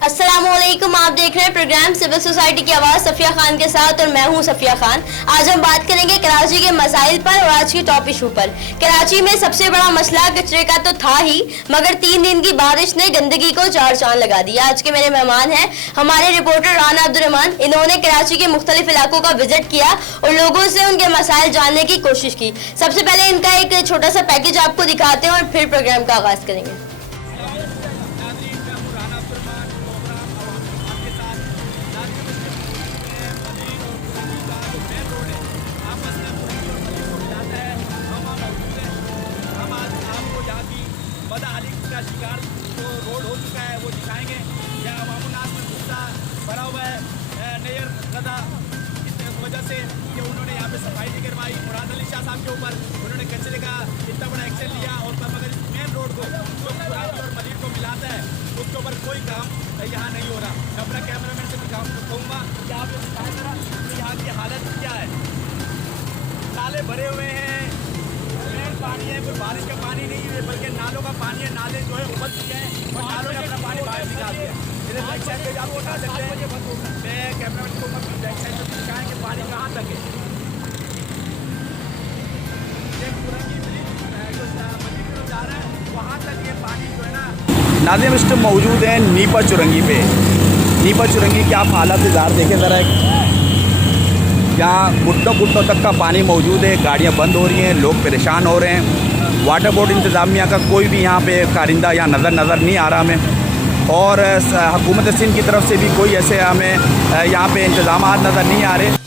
अस्सलामुअलैकुम, आप देख रहे हैं प्रोग्राम सिविल सोसाइटी की आवाज़ सफिया खान के साथ और मैं हूं सफिया खान। आज हम बात करेंगे कराची के मसाइल पर और आज के टॉप इशू पर। कराची में सबसे बड़ा मसला कचरे का तो था ही, मगर 3 दिन की बारिश ने गंदगी को 4 चांद लगा दिया। आज के मेरे मेहमान हैं हमारे रिपोर्टर राना अब्दुर्रहमान। इन्होंने कराची के मुख्तलिफ इलाकों का विजिट किया और लोगों से उनके मसाइल जानने की कोशिश की। सबसे पहले इनका एक छोटा सा पैकेज आपको दिखाते हैं और फिर प्रोग्राम का आगाज करेंगे। शिकार जो रोड हो चुका है वो दिखाएंगे, या अवामुन्नास में भूसा भरा हुआ है नहर गदा इस वजह से कि उन्होंने यहाँ पे सफाई नहीं करवाई। मुराद अली शाह साहब के ऊपर उन्होंने कचरे का इतना बड़ा एक्शन लिया और मगर इस मेन रोड को जो कुरान और मदीर को मिलाता है उसके ऊपर कोई काम यहाँ नहीं हो रहा। मैं अपना कैमरामैन से कहूँगा कि आप ये दिखाएं जरा कि यहाँ की हालत क्या है। नाले भरे हुए हैं, पानी है, कोई बारिश का पानी नहीं है बल्कि नालों का पानी है। नाले जो है उबल चुके हैं और नालों ने अपना पानी बाहर निकाल दिया। इधर बैक साइड पे आप उठा सकते हैं। मैं कैमरामैन को बैक साइड पे दिखाएं कि पानी कहाँ तक है। वहाँ तक ये पानी जो है ना। नाज़िम इस टाइम मौजूद हैं नीपा चुरंगी पे। नीपा चुरंगी की आप हालत ज़ाहिर देखें ज़रा, यहाँ घुटनों तक का पानी मौजूद है। गाड़ियाँ बंद हो रही हैं, लोग परेशान हो रहे हैं। वाटर बोर्ड इंतज़ामिया का कोई भी यहाँ पे कारिंदा यहाँ नज़र नहीं आ रहा हमें, और हुकूमत सिंध की तरफ से भी कोई ऐसे हमें यहाँ पे इंतज़ाम नज़र नहीं आ रहे।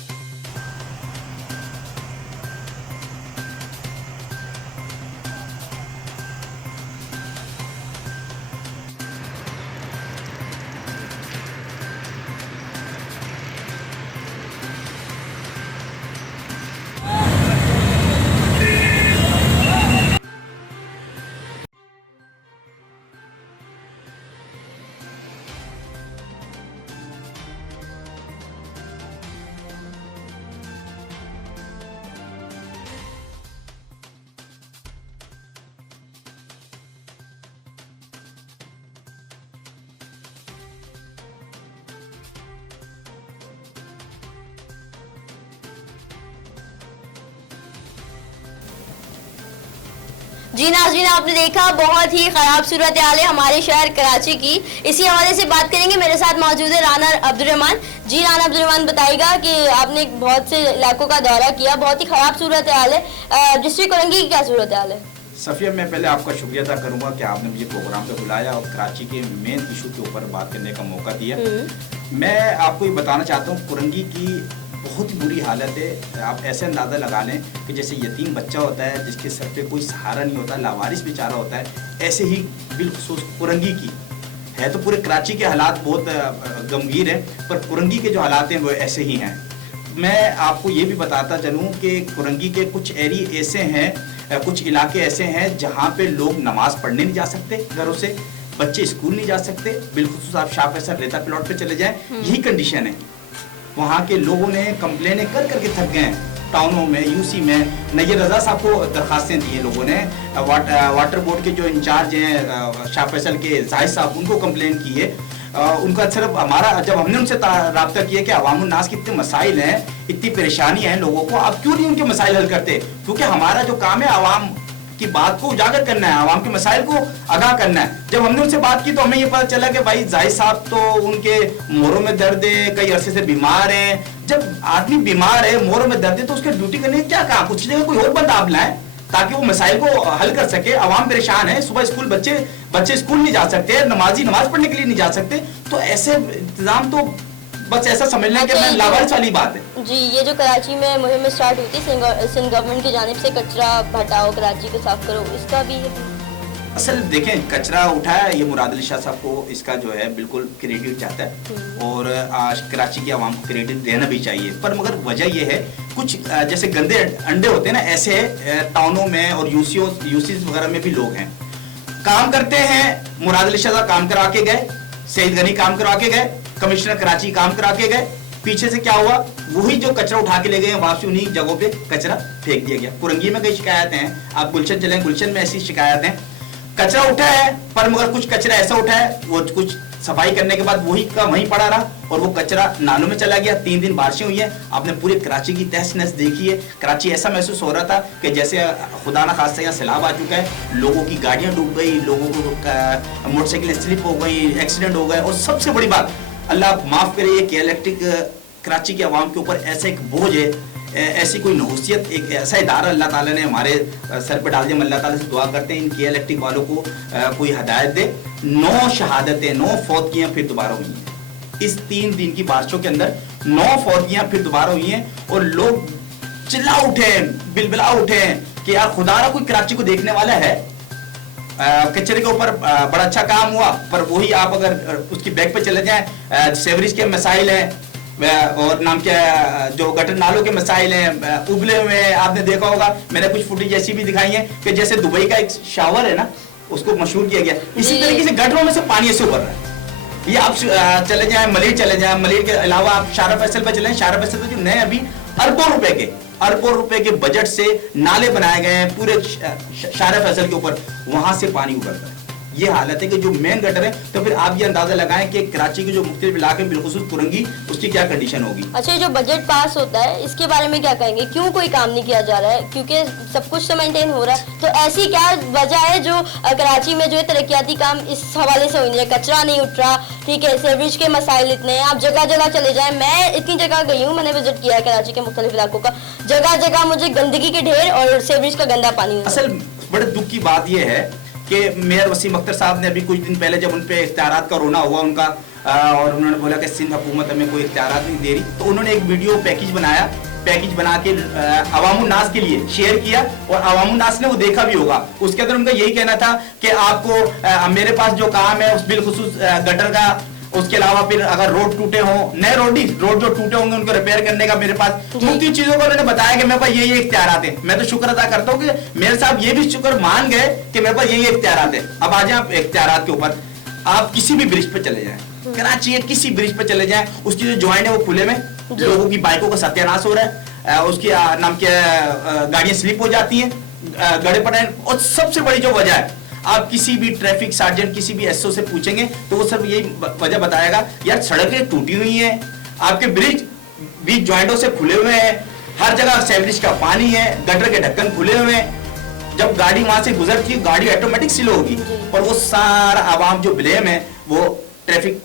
जी नाज़रीन, आपने देखा बहुत ही ख़राब सूरत हाल है हमारे शहर कराची की। इसी हवाले से बात करेंगे। मेरे साथ मौजूद है राना अब्दुर्रहमान। जी राना अब्दुर्रहमान, बताइएगा कि आपने बहुत से इलाकों का दौरा किया, बहुत ही ख़राब सूरत हाल है। डिस्ट्रिक्ट कोरंगी की क्या सूरत हाल है? सफिया, मैं पहले आपका शुक्रिया अदा करूँगा कि आपने मुझे प्रोग्राम पे बुलाया और कराची के मेन इशू के ऊपर बात करने का मौका दिया। मैं आपको ये बताना चाहता हूँ, कोरंगी की बहुत ही बुरी हालत है। आप ऐसे अंदाज़ा लगा लें कि जैसे यतीम बच्चा होता है जिसके सर पे कोई सहारा नहीं होता, लावारिस बेचारा होता है, ऐसे ही बिलखुसूस कोरंगी की है। तो पूरे कराची के हालात बहुत गंभीर हैं, पर कोरंगी के जो हालात हैं वो ऐसे ही हैं। मैं आपको ये भी बताता चलूँ कि कोरंगी के कुछ एरिया ऐसे हैं, कुछ इलाके ऐसे हैं जहाँ पे लोग नमाज पढ़ने नहीं जा सकते, घरों से बच्चे स्कूल नहीं जा सकते। बिलखुसूस आप शाह फैसल रेता प्लॉट पे चले जाएं, यही कंडीशन है। वहाँ के लोगों ने कंप्लेनें कर करके थक गए हैं। टाउनों में, यूसी में नैयर रज़ा साहब को दरखास्तें दी हैं लोगों ने। वाटर बोर्ड के जो इंचार्ज हैं शाह फैसल के जाहिद साहब, उनको कंप्लेन की है। उनका सिर्फ हमारा, जब हमने उनसे राब्ता किया कि अवामुन्नास की इतने मसाइल हैं, इतनी परेशानियाँ हैं लोगों को, आप क्यों नहीं उनके मसाइल हल करते? क्योंकि हमारा जो काम है आवाम की बात को उजागर करना है, आवाम के मसाइल को आगाह करना है। जब हमने उनसे बात की तो हमें ये पता चला कि भाई जाहिद साहब तो उनके मोरों में दर्द है, कई अरसे से बीमार हैं। जब आदमी बीमार है, मोरों में दर्द है, तो उसके ड्यूटी करने की क्या काम? कुछ जगह कोई और बंदा आप लाएं ताकि वो मसाइल को हल कर सके। आवाम परेशान है, सुबह स्कूल बच्चे स्कूल नहीं जा सकते, नमाजी नमाज पढ़ने के लिए नहीं जा सकते। तो ऐसे इंतजाम तो बस ऐसा समझ लें कि मैं लावारिस वाली बात है। जी, ये जो कराची में मुहिम स्टार्ट हुई थी सिंध गवर्नमेंट की जानिब से, कचरा हटाओ कराची को साफ करो, इसका भी असल देखें, कचरा उठाया ये मुराद अली शाह साहब को, इसका जो है बिल्कुल क्रेडिट जाता है और आज कराची की आवाम को क्रेडिट देना भी चाहिए। पर मगर वजह ये है, कुछ जैसे गंदे अंडे होते हैं ना, ऐसे टाउनों में और यूसीज वगैरह में भी लोग हैं, काम करते हैं। मुराद अली शाह साहब काम करा के गए, सईद गनी काम करा के गए, कमिश्नर कराची काम करा के गए। पीछे से क्या हुआ, वही जो कचरा उठा के ले गए वापसी उन्हीं जगहों पे कचरा फेंक दिया गया। कोरंगी में कई शिकायतें हैं, आप गुलशन चलें, गुलशन में ऐसी शिकायत हैं। कचरा उठा है, पर मगर कुछ कचरा ऐसा उठा है वो कुछ सफाई करने के बाद वही का वहीं पड़ा रहा और वो कचरा नालों में चला गया। 3 दिन बारिशें हुई हैं, आपने पूरे कराची की तहस नहस देखी है। कराची ऐसा महसूस हो रहा था कि जैसे खुदा ना खास्ता यहाँ सैलाब आ चुका है, लोगों की गाड़ियां डूब गई, लोगों को मोटरसाइकिलें स्लिप हो गई, एक्सीडेंट हो गए। और सबसे बड़ी बात, अल्लाह माफ करे, कि इलेक्ट्रिक कराची के अवाम के ऊपर ऐसा एक बोझ है, ऐसी कोई नहुसियत, एक ऐसा इदारा अल्लाह ताला ने हमारे सर पे डाल दिया। हम अल्लाह ताला से दुआ करते हैं इनकी इलेक्ट्रिक वालों को कोई हदायत दे। 9 शहादतें, 9 फौतगियां फिर दोबारा हुई हैं इस 3 दिन की बारिशों के अंदर। 9 फौतगियां फिर दोबारा हुई हैं और लोग चिल्ला उठे हैं, बिलबिला उठे हैं कि यार खुदारा कोई कराची को देखने वाला है। कचरे के ऊपर बड़ा अच्छा काम हुआ, पर वही आप अगर उसकी बैक पे चले जाएं, सेवरेज के मसाइल हैं और नाम क्या, जो गटर नालों के मसाइल हैं, उबले हुए हैं। आपने देखा होगा, मैंने कुछ फुटेज ऐसी भी दिखाई है कि जैसे दुबई का एक शावर है ना, उसको मशहूर किया गया, इसी तरीके से गटरों में से पानी ऐसे उबर रहा है। ये आप चले जाएं मलिर, चले जाएं मलिर के अलावा आप शारा फैसल पे चले, शारा फैसल पे जो नए अभी अरबों रुपए के बजट से नाले बनाए गए हैं पूरे शारा फैसल के ऊपर, वहां से पानी उबर रहा है। ये हालत है कि जो मेन गटर है, तो फिर आप ये अंदाजा लगाएं कि कराची के जो मुख्तलिफ इलाके, बिलखुसूस कुरंगी, उसकी क्या कंडीशन होगी। अच्छा, ये जो बजट पास होता है इसके बारे में क्या कहेंगे, क्यों कोई काम नहीं किया जा रहा है? क्योंकि सब कुछ तो मेंटेन हो रहा है, तो ऐसी क्या वजह है जो कराची में जो है तरक्याती काम इस हवाले से हो नहीं रहा? कचरा नहीं उठ रहा, ठीक है, सीवरेज के मसाइल इतने हैं, आप जगह जगह चले जाए। मैं इतनी जगह गई हूँ, मैंने विजिट किया है कराची के मुख्तलिफ इलाकों का, जगह जगह मुझे गंदगी के ढेर और सीवरेज का गंदा पानी। असल बड़े दुख की बात यह है कि मेयर वसीम अख्तर साहब ने अभी कुछ दिन पहले जब उन पे इख्तियारात का रोना हुआ उनका, और उन्होंने बोला कि सिंध हुकूमत हमें कोई इख्तियारात नहीं दे रही, तो उन्होंने एक वीडियो पैकेज बनाया, पैकेज बना के अवामुन नास के लिए शेयर किया और अवामुन नास ने वो देखा भी होगा। उसके अंदर उनका यही कहना था कि आपको मेरे पास जो काम है उस बिलखुसूस गटर का, उसके अलावा फिर अगर रोड टूटे हों, नए रोड जो टूटे होंगे उनको रिपेयर करने का मेरे पास मुफ्ती चीजों को उन्होंने बताया कि मेरे पास ये इख्तियारात हैं। मैं तो शुक्र अदा करता हूँ कि मेरे साहब ये भी शुक्र मान गए कि मेरे पास ये इख्तियारात हैं। अब आ जाए आप इख्तियारात के ऊपर, आप किसी भी ब्रिज पे चले जाएं, कराची के किसी ब्रिज पे चले जाएं, उसकी जो ज्वाइंट है वो खुले में, लोगों की बाइकों का सत्यानाश हो रहा है, उसकी नाम क्या गाड़ियां स्लिप हो जाती हैं, गड़े पड़े हैं। और सबसे बड़ी जो वजह है, आप किसी भी ट्रैफिक सार्जेंट, किसी भी एसओ से पूछेंगे तो वो सिर्फ यही वजह बताएगा, यार सड़कें टूटी हुई हैं, आपके ब्रिज बीच ज्वाइंटों से खुले हुए हैं, हर जगह सीवरेज का पानी है, गटर के ढक्कन खुले हुए हैं, जब गाड़ी वहां से गुजरती है गाड़ी ऑटोमेटिक स्लो होगी। और वो सारा आवाम जो ब्लेम है वो ट्रैफिक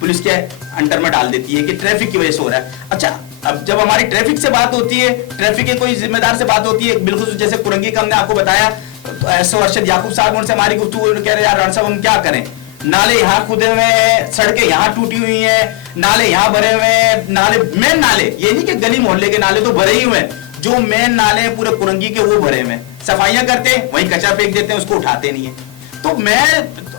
पुलिस के अंडर में डाल देती है कि ट्रैफिक की वजह से हो रहा है। अच्छा, अब जब हमारी ट्रैफिक से बात होती है, ट्रैफिक के कोई जिम्मेदार से बात होती है, बिल्कुल जैसे कुरंगी का हमने आपको बताया, तो ऐसे अरशद याकूब साहब उनसे हमारी गुफ्तगू, कह रहे यार राणा साहब हम क्या करें, नाले यहाँ खुदे हुए हैं, सड़कें यहाँ टूटी हुई हैं, नाले यहाँ भरे हुए हैं, नाले मेन नाले, ये नहीं कि गली मोहल्ले के नाले तो भरे ही हुए हैं, जो मेन नाले हैं पूरे कुरंगी के वो भरे हुए हैं, सफाइयां करते हैं वहीं कचरा फेंक देते हैं, उसको उठाते नहीं है। तो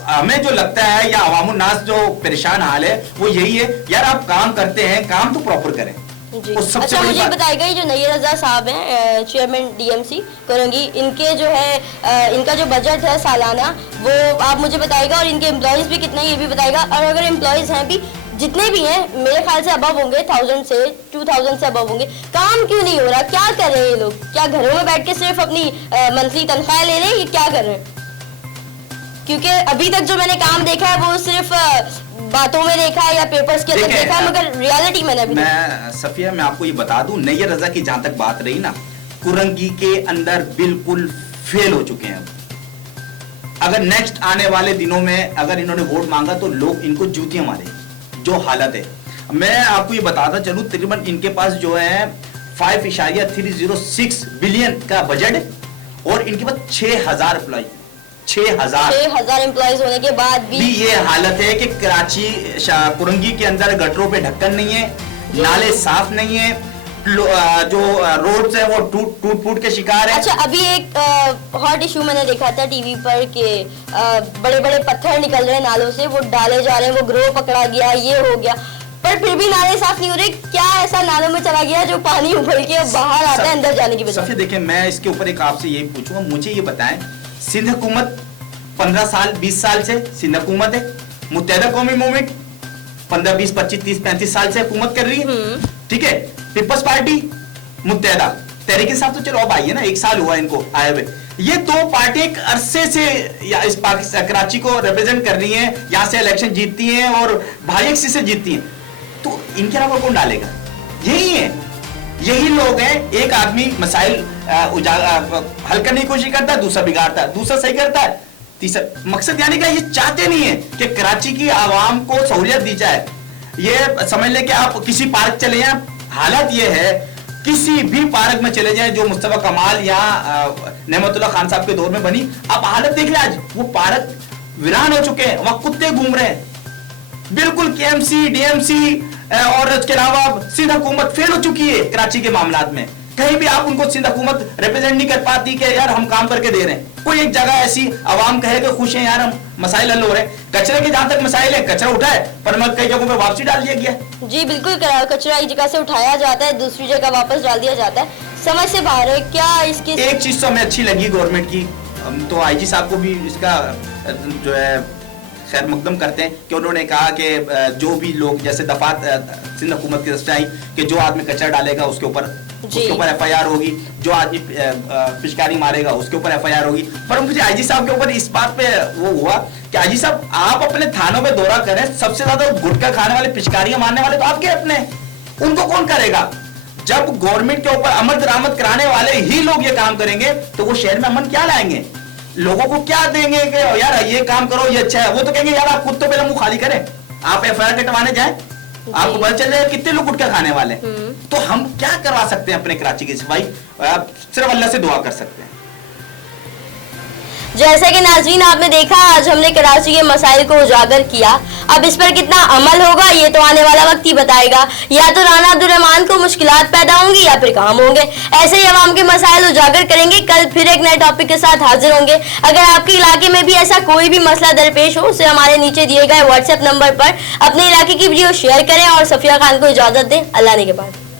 हमें जो लगता है या अवामुन नास जो परेशान हाल है वो यही है, यार आप काम करते हैं, काम तो प्रॉपर करें। अच्छा, मुझे बताएगा ये जो नैयर रजा साहब हैं चेयरमैन डीएमसी कुरंगी, इनके जो है इनका जो बजट है सालाना वो आप मुझे बताएगा, और इनके एम्प्लॉयज भी कितने ये भी बताएगा, और अगर एम्प्लॉयज हैं भी जितने भी हैं मेरे ख्याल से अबव होंगे, 1000 से 2000 से अबव होंगे, काम क्यों नहीं हो रहा? क्या कर रहे हैं ये लोग? क्या घरों में बैठ के सिर्फ अपनी मंथली तनख्वाह ले रहे हैं, ये क्या कर रहे हैं? क्योंकि अभी तक जो मैंने काम देखा है वो सिर्फ बातों में देखा है या पेपर्स के अंदर देखा है, मगर रियलिटी मैंने अभी सफिया मैं आपको ये बता दूं, नैयर रजा की जहां तक बात रही ना, कुरंगी के अंदर बिल्कुल फेल हो चुके हैं। अगर नेक्स्ट आने वाले दिनों में अगर इन्होंने वोट मांगा तो लोग इनको जूतियां मारेंगे, जो हालत है। मैं आपको ये बताता चलूं, तकरीबन इनके पास जो है 5.306 बिलियन का बजट और इनके पास 6000 एम्प्लॉय, 6000 एम्प्लॉयज होने के बाद भी ये हालत है कि कराची कुरंगी के अंदर गटरों पे ढक्कन नहीं है, नाले साफ नहीं है, जो रोड्स है वो टूट फूट के शिकार है। अच्छा, अभी एक हॉट इशू मैंने देखा था टीवी पर कि बड़े बड़े पत्थर निकल रहे हैं नालों से, वो डाले जा रहे हैं, वो ग्रोह पकड़ा गया, ये हो गया, पर फिर भी नाले साफ नहीं हो रहे। क्या ऐसा नालों में चला गया जो पानी उबल के बाहर आता है अंदर जाने की बजाय? देखिए, मैं इसके ऊपर एक आपसे यही पूछूंगा, मुझे ये बताएं, सिंध हुकूमत 15 साल 20 साल से सिंध हुकूमत है, मुत्तहिदा कौमी मूवमेंट 15 20 25 30 35 साल से हुकूमत कर रही है, ठीक है। पीपल्स पार्टी मुत्तहिदा तहरीक इंसाफ तो चलो अब आई है ना, 1 साल हुआ इनको आए हुए, ये दो पार्टी एक अरसे से या इस पाकिस्तान कराची को रिप्रेजेंट कर रही हैं, यहाँ से इलेक्शन जीतती हैं और भारी एक से जीतती हैं, तो इनके अलावा कौन डालेगा? यही है, यही लोग हैं। एक आदमी मसाइल हल करने की कोशिश करता है, दूसरा बिगाड़ता है, दूसरा सही करता है, तीसरा। मकसद यानी कि ये चाहते नहीं है कि कराची की आवाम को सहूलियत दी जाए। ये समझ लें कि आप किसी पार्क चले जाएं, हालत ये है किसी भी पार्क में चले जाएं जो मुस्तफा कमाल या नेमतुल्लाह खान साहब के दौर में बनी, आप हालत देख लें, आज वो पार्क वीरान हो चुके हैं, वहां कुत्ते घूम रहे हैं, बिल्कुल केएमसी डीएमसी और इसके अलावा सिंध हुकूमत फेल हो चुकी है कराची के मामलात में। कहीं भी आप उनको सिंध हुकूमत रिप्रेजेंट नहीं कर पाती कि यार हम काम करके दे रहे हैं। कोई एक जगह ऐसी आवाम कहे कि खुश हैं यार हम मसाइल हल हो रहे हैं। कचरे के जहां तक मसाइल है, कचरा उठाए पर कई जगहों पे वापसी डाल दिया गया। जी बिल्कुल, कचरा एक जगह से उठाया जाता है, दूसरी जगह वापस डाल दिया जाता है, समझ से बाहर है। क्या इसकी एक चीज तो हमें अच्छी लगी गवर्नमेंट की, हम तो आईजी साहब को भी इसका जो है खैर मकदम करते हैं कि उन्होंने कहा कि जो भी लोग जैसे दफात सिंध हुकूमत की तरफ से आई कि जो आदमी कचरा डालेगा उसके ऊपर एफआईआर होगी, जो आदमी पिचकारी मारेगा उसके ऊपर एफआईआर होगी। पर मुझे आईजी साहब के ऊपर इस बात पे वो हुआ कि आईजी साहब आप अपने थानों पे दौरा करें, सबसे ज्यादा गुटखा खाने वाले पिचकारियां मारने वाले तो आपके अपने, उनको कौन करेगा? जब गवर्नमेंट के ऊपर अमल दरामद कराने वाले ही लोग ये काम करेंगे तो वो शहर में अमन क्या लाएंगे? लोगों को क्या देंगे कि यार ये काम करो ये अच्छा है? वो तो कहेंगे यार आप खुद तो पहले मुंह खाली करें, आप एफआईआर कटवाने जाए, आपको पता चल जाए कितने लोग गुटखा खाने वाले। तो हम क्या करवा सकते हैं अपने कराची की सफाई? सिर्फ अल्लाह से दुआ कर सकते हैं। जैसे कि नाज़रीन आपने देखा, आज हमने कराची के मसाइल को उजागर किया। अब इस पर कितना अमल होगा ये तो आने वाला वक्त ही बताएगा। या तो राना अब्दुल रहमान को मुश्किलात पैदा होंगी या फिर काम होंगे। ऐसे ही अवाम के मसाइल उजागर करेंगे। कल फिर एक नए टॉपिक के साथ हाजिर होंगे। अगर आपके इलाके में भी ऐसा कोई भी मसला दरपेश हो, उसे हमारे नीचे दिए गए व्हाट्सएप नंबर पर अपने इलाके की वीडियो शेयर करें और सफिया खान को इजाजत दें। अल्लाह ने के बाद।